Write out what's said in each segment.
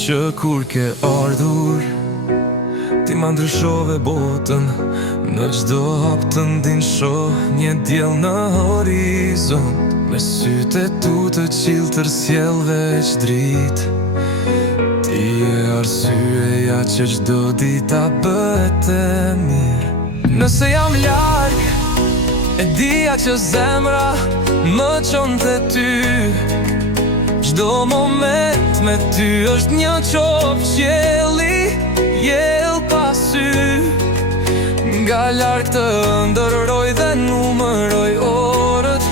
që kur ke ardhur ti ma ndryshove botën. Në gjdo hap të ndin shoh një djel në horizont. Me sytë e tu të qilë tër sjell veç drit. Ti e arsyeja që gjdo dita bëhet e mirë. Nëse jam larg, e dija që zemra më qonë të ty. Gjdo moment me ty është një qop qielli, jell pa sy. Nga larg të ndërroj dhe numëroj orët,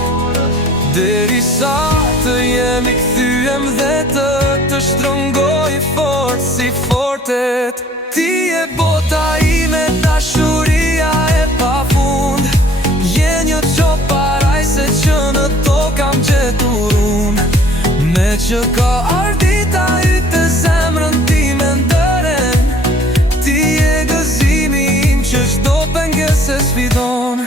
derisa të jemi kthyem dhe të shtrëngoj fort si fortet. Ti e bota ime, dashuria e pafund. Je një qop parajse që në to kam gjetur unë. Me që ka ardita yte zemrën time ndëren. Ti e gëzimi im që çdo pengesë sfidon.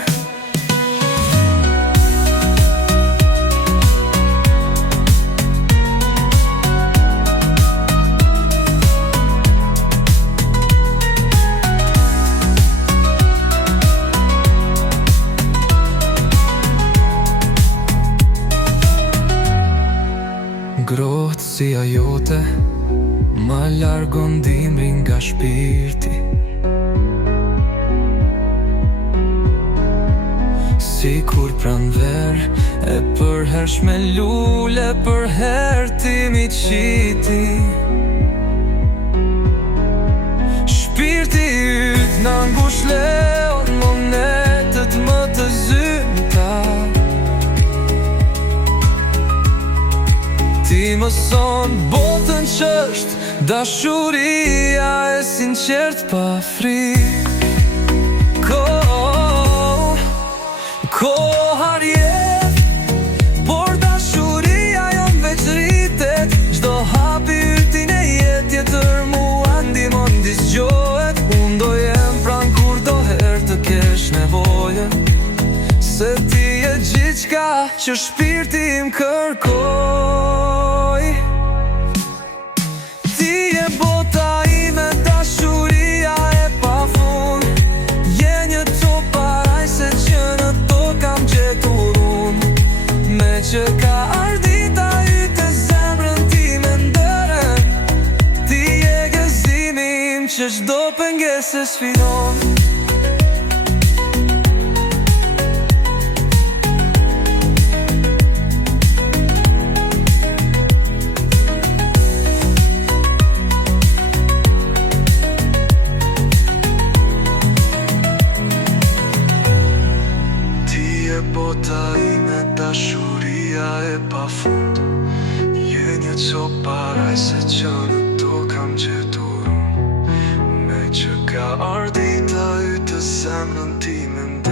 Ngrohtësia jote ma largon dimrin nga shpirti. Si kur pranver e përhershme lule, për her ti mi qiti. Shpirti yt në ngush leon monetet më të zynta. Ti më son botën qësht dashuria e sinqert pa frik. Kohar jet, por dashuria jon veç rritet. Gjdo hapi ytin e jet jetër mua ndimon disgjohet. Unë do jem pran kur do her të kesh nevoje, se ti e gjithçka që shpirti im kërkoj. Ti e bota ime, dashuria e pafund. Je një top parajse që në to kam gjetur unë. Me që ka ardita yte zemrën time ndëren. Ti e gëzimi im që çdo pengesë sfidon. Bota ime, dashuria e pafund. Je një cop parajse që në to kam gjetur unë. Me që ka ardita yte zemrën time ndëren.